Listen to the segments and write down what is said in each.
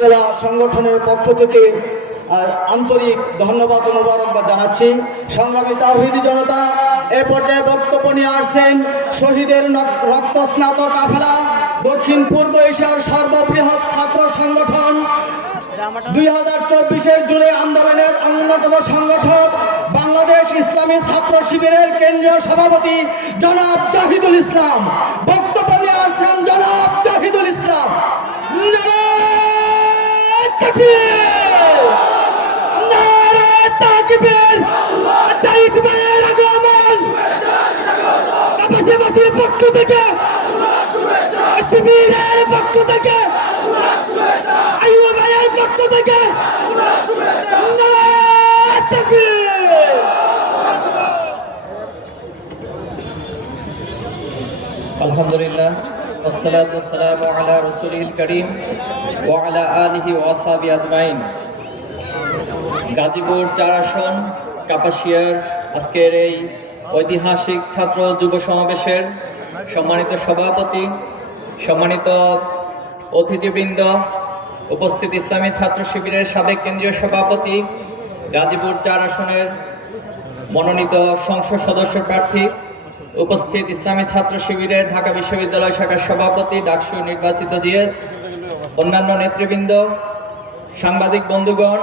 জেলা সংগঠনের পক্ষ থেকে আন্তরিক ধন্যবাদ ও মোবারকবাদ জানাচ্ছি। সংগ্রামী তাওহীদি জনতা, এ পর্যায়ে বক্তব্য নিয়ে আসছেন শহীদের রক্তস্নাত কাফেলা, দক্ষিণ পূর্ব এশিয়ার সর্ববৃহৎ ছাত্র সংগঠন, 2024-এর জুলাই আন্দোলনের অন্যতম সংগঠক, বাংলাদেশ ইসলামী ছাত্র শিবিরের কেন্দ্রীয় সভাপতি জনাব জাহিদুল ইসলাম। বক্তব্য নিয়ে আসছেন জনাব জাহিদুল ইসলাম। পক্ষ থেকে শিবিরের পক্ষ থেকে আইয়ুব ভাইয়ের পক্ষ থেকে আলহামদুলিল্লাহ, ওয়াসসালাতু ওয়াসসালামু আলা রাসূলিল কারীম ওয়া আলা আলিহি ওয়া আসহাবিহি আজমাইন। গাজীপুর 4 আসন কাপাসিয়ার আজকের এই ঐতিহাসিক ছাত্র যুব সমাবেশের সম্মানিত সভাপতি, সম্মানিত অতিথিবৃন্দ, উপস্থিত ইসলামী ছাত্র শিবিরের সাবেক কেন্দ্রীয় সভাপতি, গাজীপুর 4 আসনের মনোনীত সংসদ সদস্য প্রার্থী, উপস্থিত ইসলামী ছাত্র শিবিরের ঢাকা বিশ্ববিদ্যালয় শাখার সভাপতি, ডাকসু নির্বাচিত জিএস, অন্যান্য নেতৃবৃন্দ, সাংবাদিক বন্ধুগণ,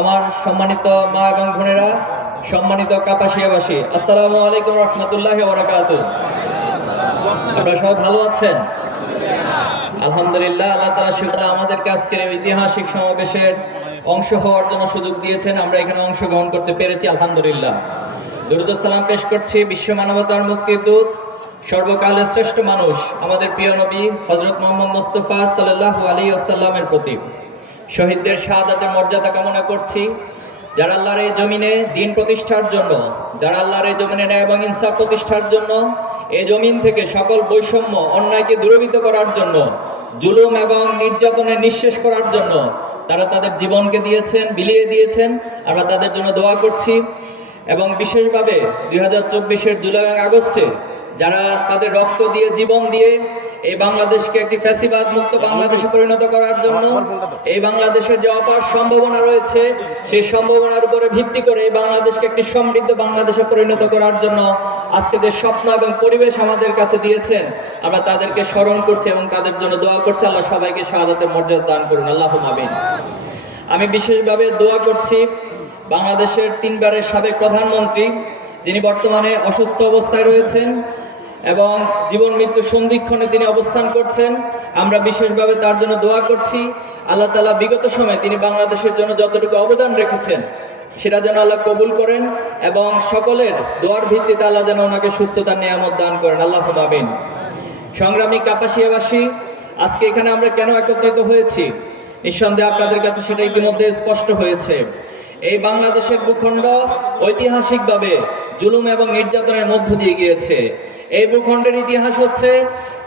আমার সম্মানিত মা এবং বোনেরা, সম্মানিত কাপাসিয়াবাসী, আসসালামু আলাইকুম রহমতুল্লাহি ওয়া বারাকাতুহু। আপনারা সবাই ভালো আছেন? আলহামদুলিল্লাহ, আল্লাহ তাআলা শুকরিয়া, আমাদেরকে আজকের ঐতিহাসিক সমাবেশের অংশ হওয়ার জন্য সুযোগ দিয়েছেন। আমরা এখানে অংশগ্রহণ করতে পেরেছি, আলহামদুলিল্লাহ। দরুদ ও সালাম পেশ করছি বিশ্ব মানবতার মুক্তির দূত, সর্বকালের শ্রেষ্ঠ মানুষ, আমাদের প্রিয় নবী হযরত মুহাম্মদ মুস্তাফা সাল্লাল্লাহু আলাইহি ওয়াসাল্লামের প্রতি। শহীদদের শাহাদাতের মর্যাদা কামনা করছি। যারা আল্লাহর এই জমিনে দ্বীন প্রতিষ্ঠার জন্য, যারা আল্লাহর এই জমিনে ন্যায় এবং ইনসাফ প্রতিষ্ঠার জন্য, এই জমিন থেকে সকল বৈষম্য অন্যায়কে দূরীভূত করার জন্য, জুলুম এবং নির্যাতনের নিঃশেষ করার জন্য তারা তাদের জীবনকে দিয়েছেন, বিলিয়ে দিয়েছেন। আমরা তাদের জন্য দোয়া করছি। এবং বিশেষভাবে 2024-এর জুলাই এবং আগস্টে যারা তাদের রক্ত দিয়ে, জীবন দিয়ে এই বাংলাদেশকে একটি ফ্যাসিবাদ মুক্ত বাংলাদেশে পরিণত করার জন্য, এই বাংলাদেশের যে অপার সম্ভাবনা রয়েছে সেই সম্ভাবনার উপরে ভিত্তি করে এই বাংলাদেশকে একটি সমৃদ্ধ বাংলাদেশে পরিণত করার জন্য আজকে যে স্বপ্ন এবং পরিবেশ আমাদের কাছে দিয়েছেন, আমরা তাদেরকে স্মরণ করছি এবং তাদের জন্য দোয়া করছি। আল্লাহ সবাইকে শাহাদাতের মর্যাদা দান করুন, আল্লাহুম্মা আমিন। আমি বিশেষভাবে দোয়া করছি বাংলাদেশের 3 বারের সাবেক প্রধানমন্ত্রী, যিনি বর্তমানে অসুস্থ অবস্থায় রয়েছেন এবং জীবন মৃত্যু সন্ধিক্ষণে তিনি অবস্থান করছেন। আমরা বিশেষভাবে তার জন্য দোয়া করছি। আল্লাহ তাআলা বিগত সময়ে তিনি বাংলাদেশের জন্য যতটুকু অবদান রেখেছেন সেটা যেন আল্লাহ কবুল করেন এবং সকলের দোয়ার ভিত্তিতে আল্লাহ যেন ওনাকে সুস্থতার নিয়ামত দান করেন, আল্লাহুম্মা আমিন। সংগ্রামী কাপাসিয়াবাসী, আজকে এখানে আমরা কেন একত্রিত হয়েছি, নিঃসন্দেহে আপনাদের কাছে সেটা ইতিমধ্যে স্পষ্ট হয়েছে। এই বাংলাদেশের ভূখণ্ড ঐতিহাসিকভাবে জুলুম এবং নির্যাতনের মধ্য দিয়ে গিয়েছে। এই ভূখণ্ডের ইতিহাস হচ্ছে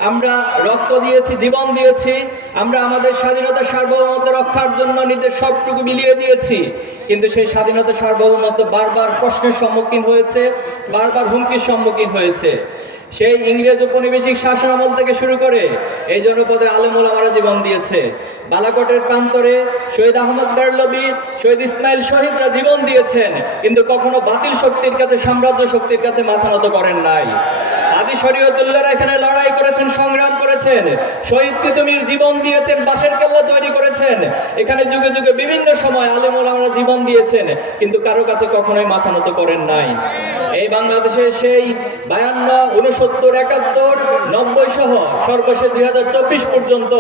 আমরা রক্ত দিয়েছি, জীবন দিয়েছি, আমরা আমাদের স্বাধীনতা সার্বভৌমত্ব রক্ষার জন্য নিজের সবটুকু বিলিয়ে দিয়েছি। কিন্তু সেই স্বাধীনতা সার্বভৌমত্ব বারবার প্রশ্নের সম্মুখীন হয়েছে, বারবার হুমকির সম্মুখীন হয়েছে। সেই ইংরেজ উপনিবেশিক শাসন আমল থেকে শুরু করে এই জনপদের আলেম ওলামারা জীবন দিয়েছে। বালাকোটের প্রান্তরে শহীদ আহমদ বেরলভী, শহীদ ইসমাইল শহীদরা জীবন দিয়েছেন, কিন্তু কখনো বাতিল শক্তির কাছে, সাম্রাজ্য শক্তির কাছে মাথা নত করেন নাই। আদি শরীয়তুল্লাহরা এখানে লড়াই করেছেন, সংগ্রাম করেছেন, শহীদ তিতুমীর জীবন দিয়েছেন, বাঁশের কেল্লা তৈরি করেছেন। এখানে যুগে যুগে বিভিন্ন সময় আলেম ওলামারা জীবন দিয়েছেন, কিন্তু কারো কাছে কখনোই মাথা নত করেন নাই। এই বাংলাদেশে সেই 52, 69, 71, 90 সহ সর্বশেষ 2024 পর্যন্ত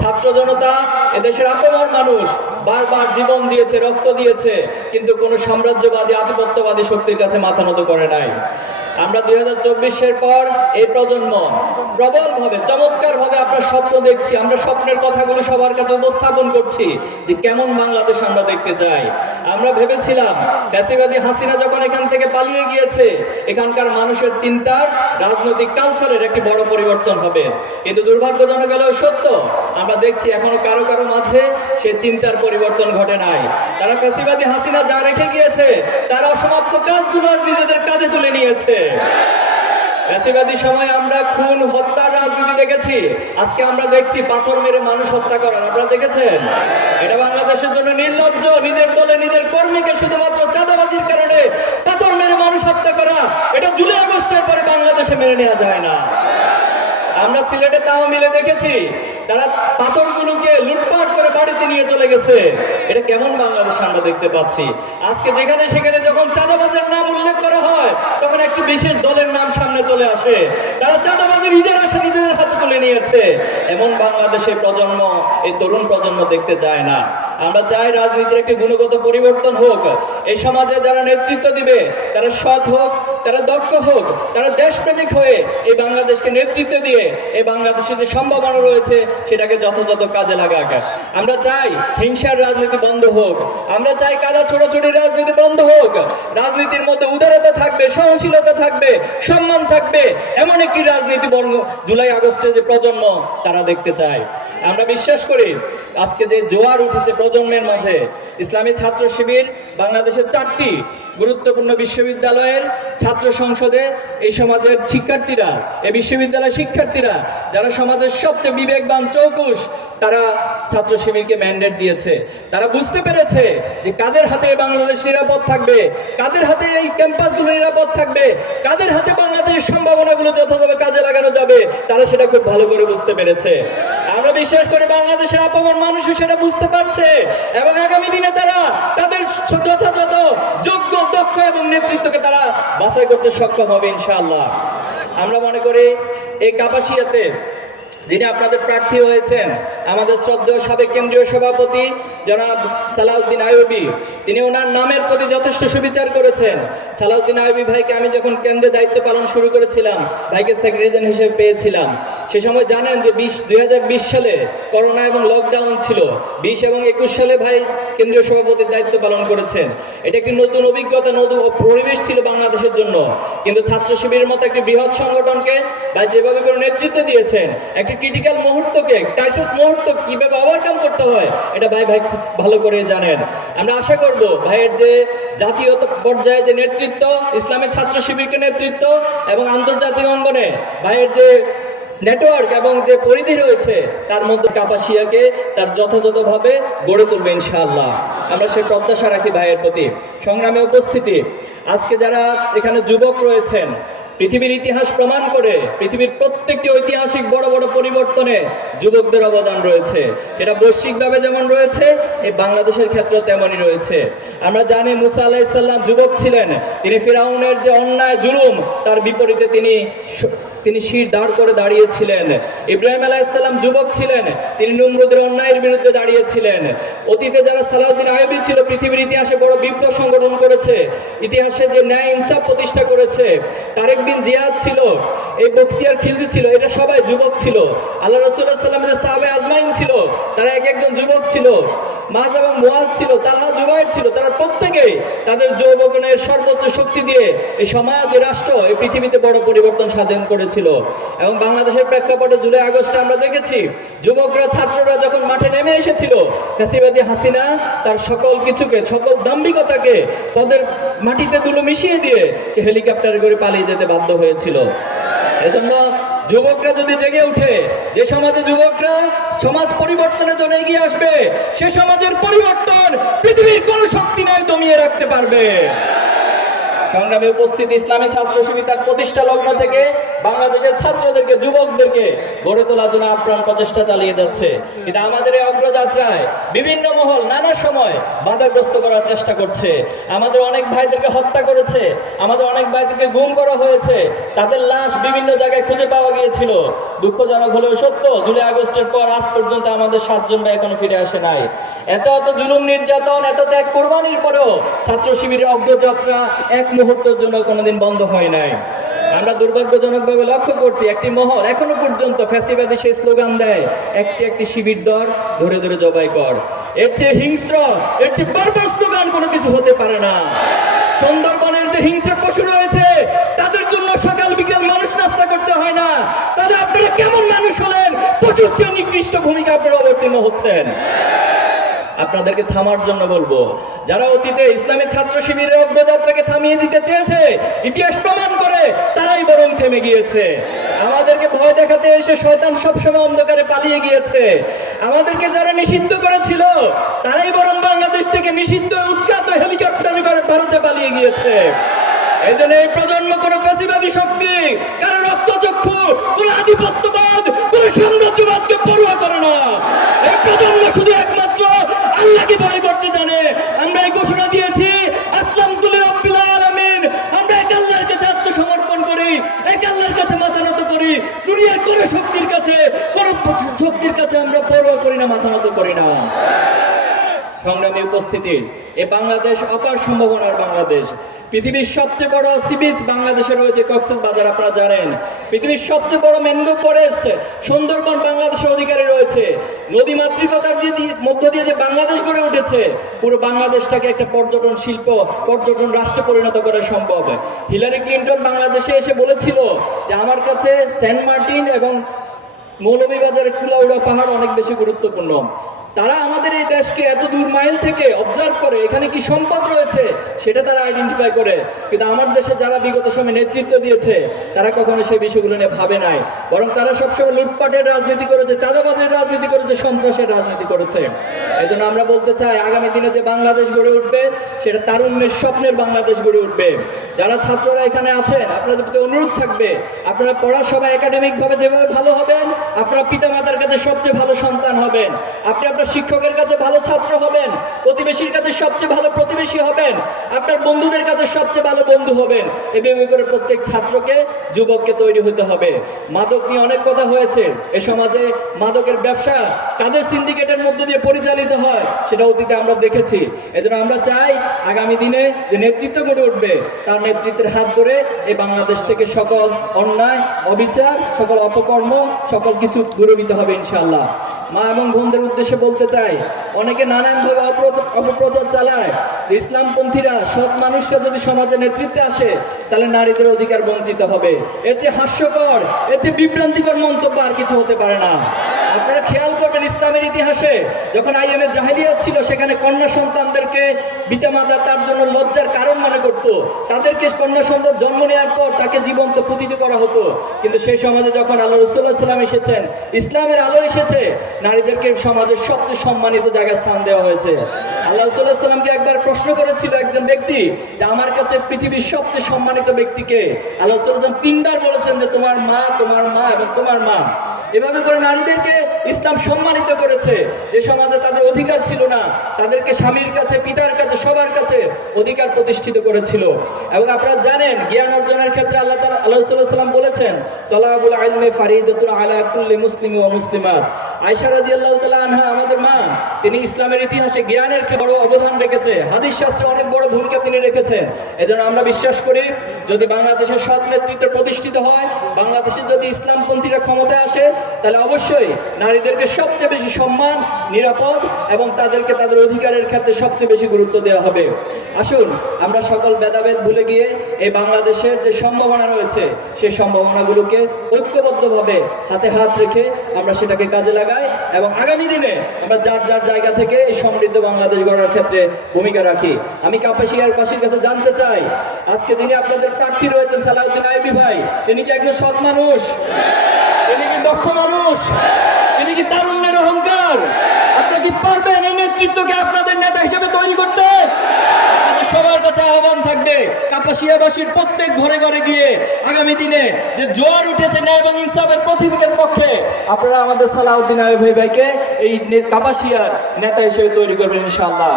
ছাত্র জনতা, এদেশের আপামর মানুষ বারবার জীবন দিয়েছে, রক্ত দিয়েছে, কিন্তু কোনো সাম্রাজ্যবাদী, আধিপত্যবাদী শক্তির কাছে মাথা নত করে নাই। আমরা 2024-এর পর এই প্রজন্ম প্রবলভাবে, চমৎকারভাবে আমরা স্বপ্ন দেখছি। আমরা স্বপ্নের কথাগুলো সবার কাছে উপস্থাপন করছি যে কেমন বাংলাদেশ আমরা দেখতে চাই। আমরা ভেবেছিলাম ফ্যাসিবাদী হাসিনা যখন এখান থেকে পালিয়ে গিয়েছে, এখানকার মানুষের চিন্তার, রাজনৈতিক কালচারের একটি বড় পরিবর্তন হবে। কিন্তু দুর্ভাগ্যজনক হলেও সত্য, আমরা দেখছি এখনো কারো কারো মাঝে সেই চিন্তার পরিবর্তন ঘটে নাই। তারা ফ্যাসিবাদী হাসিনা যা রেখে গিয়েছে তার অসমাপ্ত কাজগুলো নিজেদের কাঁধে তুলে নিয়েছে। ফ্যাসিবাদী সময় আমরা খুন হত্যার রাজনীতি দেখেছি, আজকে আমরা দেখছি পাথর মেরে মানুষ হত্যা করেন। আপনারা দেখেছেন? এটা বাংলাদেশের জন্য নির্লজ্জ। নিজের দলে নিজের কর্মীকে শুধুমাত্র চাঁদাবাজির কারণে পাথর মেরে মানুষ হত্যা করা, এটা জুলাই আগস্টের পরে বাংলাদেশে মেনে নেওয়া যায় না। আমরা সিলেটে তাও মিলে দেখেছি, তারা পাথরগুলোকে লুটপাট করে বাড়িতে নিয়ে চলে গেছে। এটা কেমন বাংলাদেশ আমরা দেখতে পাচ্ছি? আজকে যেখানে সেখানে যখন চাঁদাবাজের নাম উল্লেখ করা হয়, তখন একটি বিশেষ দলের নাম সামনে চলে আসে। তারা চাঁদাবাজের নিজের আসে নিজেদের হাতে তুলে নিয়েছে। এমন বাংলাদেশে প্রজন্ম, এই তরুণ প্রজন্ম দেখতে চায় না। আমরা চাই রাজনীতির একটি গুণগত পরিবর্তন হোক। এই সমাজে যারা নেতৃত্ব দিবে তারা সৎ হোক, তারা দক্ষ হোক, তারা দেশপ্রেমিক হয়ে এই বাংলাদেশকে নেতৃত্ব দিয়ে এই বাংলাদেশে যে সম্ভাবনা রয়েছে সেটাকে যথাযথ কাজে লাগাক। আমরা চাই হিংসার রাজনীতি বন্ধ হোক। আমরা চাই কাদা ছোড়াছুড়ির রাজনীতি বন্ধ হোক। রাজনীতির মধ্যে উদারতা থাকবে, সহনশীলতা থাকবে, সম্মান থাকবে, এমন একটি রাজনীতি জুলাই আগস্টে যে প্রজন্ম তারা দেখতে চায়। আমরা বিশ্বাস করি আজকে যে জোয়ার উঠেছে প্রজন্মের মাঝে, ইসলামী ছাত্র শিবির বাংলাদেশের 4টি গুরুত্বপূর্ণ বিশ্ববিদ্যালয়ের ছাত্র সংসদে এই সমাজের শিক্ষার্থীরা, এই বিশ্ববিদ্যালয়ের শিক্ষার্থীরা যারা সমাজের সবচেয়ে বিবেকবান চৌকুশ, তারা ছাত্র শিবিরকে ম্যান্ডেট দিয়েছে। তারা বুঝতে পেরেছে যে কাদের হাতে বাংলাদেশ নিরাপদ থাকবে, কাদের হাতে এই ক্যাম্পাসগুলো নিরাপদ থাকবে, কাদের হাতে বাংলাদেশের সম্ভাবনাগুলো যথাযথভাবে কাজে লাগানো যাবে, তারা সেটা খুব ভালো করে বুঝতে পেরেছে। আমরা বিশ্বাস করি বাংলাদেশের আপামর মানুষও সেটা বুঝতে পারছে এবং আগামী দিনে তারা তাদের যথাযথ যোগ্য, দক্ষ এবং নেতৃত্বকে তারা বাছাই করতে সক্ষম হবে ইনশাআল্লাহ। আমরা মনে করি এই কাপাসিয়াতে যিনি আপনাদের প্রার্থী হয়েছেন, আমাদের শ্রদ্ধেয় সাবেক কেন্দ্রীয় সভাপতি জনাব সালাউদ্দিন আইয়ুবী, তিনি ওনার নামের প্রতি যথেষ্ট সুবিচার করেছেন। সালাউদ্দিন আইয়ুবী ভাইকে আমি যখন কেন্দ্রে দায়িত্ব পালন শুরু করেছিলাম, ভাইকে সেক্রেটারি জেনারেল হিসেবে পেয়েছিলাম। সে সময় জানেন যে 2020 সালে করোনা এবং লকডাউন ছিল। 20 এবং 21 সালে ভাই কেন্দ্রীয় সভাপতির দায়িত্ব পালন করেছেন। এটা একটি নতুন অভিজ্ঞতা, নতুন পরিবেশ ছিল বাংলাদেশের জন্য। কিন্তু ছাত্র শিবিরের মতো একটি বৃহৎ সংগঠনকে ভাই যেভাবে করে নেতৃত্ব দিয়েছেন, একটি ক্রিটিক্যাল মুহূর্তকে, ক্রাইসিস মুহূর্ত কিভাবে ওভারকাম করতে হয়, এটা ভাই খুব ভালো করে জানেন। আমরা আশা করব ভাইয়ের যে জাতীয় পর্যায়ে যে নেতৃত্ব, ইসলামী ছাত্র শিবিরকে নেতৃত্ব এবং আন্তর্জাতিক অঙ্গনে ভাইয়ের যে নেটওয়ার্ক এবং যে পরিধি রয়েছে, তার মধ্যে কাপাসিয়াকে তার যথাযথভাবে গড়ে তুলবে ইনশাআল্লাহ। আমরা সেই প্রত্যাশা রাখি ভাইয়ের প্রতি। সংগ্রামে উপস্থিতি, আজকে যারা এখানে যুবক রয়েছেন, পৃথিবীর ইতিহাস প্রমাণ করে পৃথিবীর প্রত্যেকটি ঐতিহাসিক বড় বড় পরিবর্তনে যুবকদের অবদান রয়েছে। সেটা বৈশ্বিকভাবে যেমন রয়েছে, এই বাংলাদেশের ক্ষেত্রে তেমনই রয়েছে। আমরা জানি মুসা আলাইহিস সালাম যুবক ছিলেন। তিনি ফিরাউনের যে অন্যায় জুলুম, তার বিপরীতে তিনি শির দাঁড় করে দাঁড়িয়েছিলেন। ইব্রাহিম আলাইহিস সালাম যুবক ছিলেন, তিনি নমরুদের অন্যায়ের বিরুদ্ধে দাঁড়িয়েছিলেন। অতীতে যারা সালাউদ্দিন আইয়ুবী ছিল, পৃথিবীর ইতিহাসে বড় বিপ্লব সংগঠন করেছে, ইতিহাসে যে ন্যায় ইনসাফ প্রতিষ্ঠা করেছে। তারেক বিন জিয়াদ ছিল, এই বখতিয়ার খিলজি ছিল, এটা সবাই যুবক ছিল। আল্লাহ রাসূলুল্লাহ সাল্লাল্লাহু আলাইহি ওয়াসাল্লামের সাহাবে আজমাইন ছিল, তারা এক একজন যুবক ছিল। মাজ এবং মুআজ ছিল, তালহা জুবাইর ছিল, তারা প্রত্যেকেই তাদের যৌবনের সর্বোচ্চ শক্তি দিয়ে এই সমাজ, রাষ্ট্র, এই পৃথিবীতে বড় পরিবর্তন সাধন করেছিল। এবং বাংলাদেশের প্রেক্ষাপটে জুলাই আগস্টে আমরা দেখেছি যুবকরা, ছাত্ররা যখন মাঠে নেমে এসেছিল, ফ্যাসিবাদী হাসিনা তার সকল কিছুকে, সকল দাম্ভিকতাকে পদের মাটিতে ধুলো মিশিয়ে দিয়ে সে হেলিকপ্টারে করে পালিয়ে যেতে বাধ্য হয়েছিল। এজন্য যুবকরা যদি জেগে উঠে, যে সমাজে যুবকরা সমাজ পরিবর্তনের জন্য এগিয়ে আসবে, সে সমাজের পরিবর্তন পৃথিবীর কোন শক্তি নাই দমিয়ে রাখতে পারবে। সংগ্রামে উপস্থিত, ইসলামী ছাত্র শিবির তার প্রতিষ্ঠা লগ্ন থেকে বাংলাদেশের ছাত্রদেরকে, যুবকদেরকে গড়ে তোলার জন্য আপ্রাণ প্রচেষ্টা চালিয়ে যাচ্ছে। কিন্তু আমাদের এই অগ্রযাত্রায় বিভিন্ন মহল নানা সময় বাধাগ্রস্ত করার চেষ্টা করছে। আমাদের অনেক ভাইদেরকে হত্যা করেছে, আমাদের অনেক ভাইদেরকে গুম করা হয়েছে, তাদের লাশ বিভিন্ন জায়গায় খুঁজে পাওয়া গিয়েছিল। দুঃখজনক হলেও সত্য, জুলাই আগস্টের পর আজ পর্যন্ত আমাদের 7 জন ভাই এখনো ফিরে আসে নাই। এত জুলুম, নির্যাতন, এত ত্যাগ কোরবানির পরেও ছাত্র শিবিরের অগ্রযাত্রা এক মুহূর্তের জন্য কোনোদিন বন্ধ হয় নাই। আমরা দুর্ভাগ্যজনকভাবে লক্ষ্য করছি, একটি মহল এখনো পর্যন্ত ফ্যাসিবাদী সেই স্লোগান দেয়, একটি শিবির দর ধরে ধরে জবাই কর। এর চেয়ে হিংস্র, এর চেয়ে বর্বর স্লোগান কোনো কিছু হতে পারে না। সুন্দরবনের যে হিংস্র পশু রয়েছে, তাদের জন্য সকাল বিকাল মানুষ নাস্তা করতে হয় না। তাহলে আপনারা কেমন মানুষ হলেন? পশুর চেয়ে নিকৃষ্ট ভূমিকা আপনারা অবতীর্ণ হচ্ছেন। আপনাদেরকে থামার জন্য বলবো, যারা অতীতে ইসলামী ছাত্র শিবিরের অগ্রযাত্রাকে থামিয়ে দিতে চেয়েছে, ইতিহাস প্রমাণ করে তারাই বরং থেমে গিয়েছে। আমাদেরকে ভয় দেখাতে এসে শয়তান সবসময় অন্ধকারে পালিয়ে গিয়েছে। আমাদেরকে যারা নিষিদ্ধ করেছিল তারাই বরং বাংলাদেশ থেকে নিষিদ্ধ উৎখাত হেলিকপ্টারে করে ভারতে পালিয়ে গিয়েছে। এই জন্য এই প্রজন্ম কোনো ফ্যাসিবাদী শক্তি, কারো রক্তচক্ষু, কোনো আধিপত্যবাদ, কোনো সাম্রাজ্যবাদকে পরোয়া করে না। এই প্রজন্ম শুধু একমাত্র আল্লাহকে ভয় করতে জানে। আমরা এই ঘোষণা দিয়েছি, আসলামতু লিরাব্বিল আলামিন। আমরা এক আল্লাহর কাছে আত্মসমর্পণ করি, এক আল্লাহর কাছে মাথা নত করি। দুনিয়ার কোনো শক্তির কাছে, কোনো শক্তির কাছে আমরা পরোয়া করি না, মাথা নত করি না। সংগ্রামী উপস্থিতি, এই বাংলাদেশ অপার সম্ভাবনার বাংলাদেশ। পৃথিবীর সবচেয়ে বড় সি বিচ বাংলাদেশে রয়েছে কক্সবাজার, আপনারা জানেন। পৃথিবীর সবচেয়ে বড় ম্যানগ্রোভ ফরেস্ট সুন্দরবন বাংলাদেশের অধিকারে রয়েছে। নদী মাতৃকতার মধ্য দিয়ে যে বাংলাদেশ গড়ে উঠেছে, পুরো বাংলাদেশটাকে একটা পর্যটন শিল্প, পর্যটন রাষ্ট্রে পরিণত করা সম্ভব। হিলারি ক্লিন্টন বাংলাদেশে এসে বলেছিল যে আমার কাছে সেন্ট মার্টিন এবং মৌলভীবাজারের কুলাউড়া পাহাড় অনেক বেশি গুরুত্বপূর্ণ। তারা আমাদের এই দেশকে এত দূর মাইল থেকে অবজার্ভ করে এখানে কি সম্পদ রয়েছে সেটা তারা আইডেন্টিফাই করে, কিন্তু আমার দেশে যারা বিগত সময়ে নেতৃত্ব দিয়েছে তারা কখনো সেই বিষয়গুলো নিয়ে ভাবে নাই। বরং তারা সবসময় লুটপাটের রাজনীতি করেছে, চাঁদাবাজের রাজনীতি করেছে, সন্ত্রাসের রাজনীতি করেছে। এই জন্য আমরা বলতে চাই, আগামী দিনে যে বাংলাদেশ গড়ে উঠবে সেটা তারুণ্যের স্বপ্নের বাংলাদেশ গড়ে উঠবে। যারা ছাত্ররা এখানে আছেন, আপনাদের প্রতি অনুরোধ থাকবে, আপনারা পড়ার সময় একাডেমিক ভাবে যেভাবে ভালো হবেন, আপনারা পিতামাতার কাছে সবচেয়ে ভালো সন্তান হবেন, আপনি আপনার শিক্ষকের কাছে ভালো ছাত্র হবেন, প্রতিবেশীর কাছে সবচেয়ে ভালো প্রতিবেশী হবেন, আপনার বন্ধুদের কাছে সবচেয়ে ভালো বন্ধু হবেন। এভাবে করে প্রত্যেক ছাত্রকে, যুবককে তৈরি হতে হবে। মাদক নিয়ে অনেক কথা হয়েছে। এ সমাজে মাদকের ব্যবসা কাদের সিন্ডিকেটের মধ্য দিয়ে পরিচালিত হয় সেটা অতীতে আমরা দেখেছি। এজন্য আমরা চাই আগামী দিনে যে নেতৃত্ব গড়ে উঠবে তার নেতৃত্বের হাত ধরে এই বাংলাদেশ থেকে সকল অন্যায়, অবিচার, সকল অপকর্ম, সকল কিছু দূরীভূত হবে ইনশাআল্লাহ। মা এবং বোনদের উদ্দেশ্যে বলতে চাই, অনেকে নানানভাবে অপপ্রচার চালায়। ইসলামপন্থীরা, সৎ মানুষরা যদি সমাজে নেতৃত্বে আসে তাহলে নারীদের অধিকার বঞ্চিত হবে। এর চেয়ে হাস্যকর, এর চেয়ে বিভ্রান্তিকর মন্তব্য আর কিছু হতে পারে না। আপনারা খেয়াল করবেন, ইসলামের ইতিহাসে যখন আইএমএ জাহেলিয়াত ছিল, সেখানে কন্যা সন্তানদেরকে পিতামাতা তার জন্য লজ্জার কারণ মনে করত। তাদেরকে কন্যা সন্তান জন্ম নেওয়ার পর তাকে জীবন্ত পুতিত করা হতো। কিন্তু সেই সমাজে যখন আল্লাহ রাসূলুল্লাহ সাল্লাল্লাহু আলাইহি ওয়াসাল্লাম এসেছেন, ইসলামের আলো এসেছে, নারীদেরকে সমাজের সবচেয়ে সম্মানিত জায়গায় স্থান দেওয়া হয়েছে। আল্লাহ রাসূলুল্লাহ সাল্লাল্লাহু আলাইহি ওয়াসাল্লামকে একবার প্রশ্ন করেছিল একজন ব্যক্তি যে আমার কাছে পৃথিবীর সবচেয়ে সম্মানিত ব্যক্তিকে? আল্লাহ রাসূলুল্লাহ সাল্লাল্লাহু আলাইহি ওয়াসাল্লাম তিনবার বলেছেন যে তোমার মা, তোমার মা এবং তোমার মা। এভাবে করে নারীদেরকে ইসলাম সম্মানিত করেছে। যে সমাজে তাদের অধিকার ছিল না, তাদেরকে স্বামীর কাছে, পিতার কাছে, সবার কাছে অধিকার প্রতিষ্ঠিত করেছিল। এবং আপনারা জানেন, জ্ঞান অর্জনের ক্ষেত্রে আল্লাহ রাসূলুল্লাহ সাল্লাল্লাহু আলাইহি ওয়াসাল্লাম বলেছেন, তালাবুল ইলমি ফারিদাতুন আলা কুল্লি মুসলিম ওয়া মুসলিমাত। আয়েশা রাদিয়াল্লাহু তাআলা আনহা, আমাদের মা, তিনি ইসলামের ইতিহাসে জ্ঞানের বড় অবদান রেখেছে, হাদিস শাস্ত্রে অনেক বড় ভূমিকা তিনি রেখেছেন। এজন্য আমরা বিশ্বাস করি, যদি বাংলাদেশের সৎ নেতৃত্ব প্রতিষ্ঠিত হয়, বাংলাদেশে যদি ইসলামপন্থীরা ক্ষমতায় আসে, তাহলে অবশ্যই নারীদেরকে সবচেয়ে বেশি সম্মান, নিরাপদ এবং তাদেরকে তাদের অধিকারের ক্ষেত্রে সবচেয়ে বেশি গুরুত্ব দেওয়া হবে। আসুন আমরা সকল ভেদাভেদ ভুলে গিয়ে এই বাংলাদেশের যে সম্ভাবনা রয়েছে সেই সম্ভাবনাগুলোকে ঐক্যবদ্ধভাবে হাতে হাত রেখে আমরা সেটাকে কাজে লাগাই এবং আগামী দিনে আমরা যার যার জায়গা থেকে এই সমৃদ্ধ বাংলাদেশ গড়ার ক্ষেত্রে ভূমিকা রাখি। আমি কাপাসিয়ারবাসীর কাছে জানতে চাই, আজকে যিনি আপনাদের প্রার্থী রয়েছেন সালাউদ্দিন আইয়ুবী ভাই, তিনি কি একজন সৎ মানুষ? তিনি কি দক্ষ মানুষ? তিনি কি তারুণ্যের অহংকার? আপনারা কি পারবেন এই নেতৃত্বকে আপনাদের নেতা হিসেবে তৈরি করতে? আপনাদের সবার কাছে আহ্বান থাকবে, কাপাসিয়াবাসীর প্রত্যেক ঘরে ঘরে গিয়ে আগামী দিনে যে জোয়ার উঠেছে ন্যায় এবং ইনসাফের প্রতিবিকের পক্ষে, আপনারা আমাদের সালাউদ্দিন আইয়ুবী ভাইকে এই কাপাসিয়ার নেতা হিসেবে তৈরি করবেন ইনশাআল্লাহ।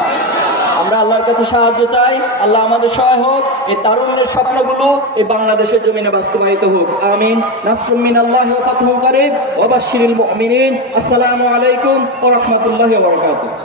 আমরা আল্লাহর কাছে সাহায্য চাই, আল্লাহ আমাদের সহায় হোক, এই তারুণ্যের স্বপ্নগুলো এই বাংলাদেশের জমিনে বাস্তবায়িত হোক। আমিন। নাসরুম মিনাল্লাহি ওয়া ফাতহুন কারীব ওয়া বাশশিরিল মুমিনিন। আসসালামু আলাইকুম ওয়া রাহমাতুল্লাহি ওয়া বারাকাতুহু।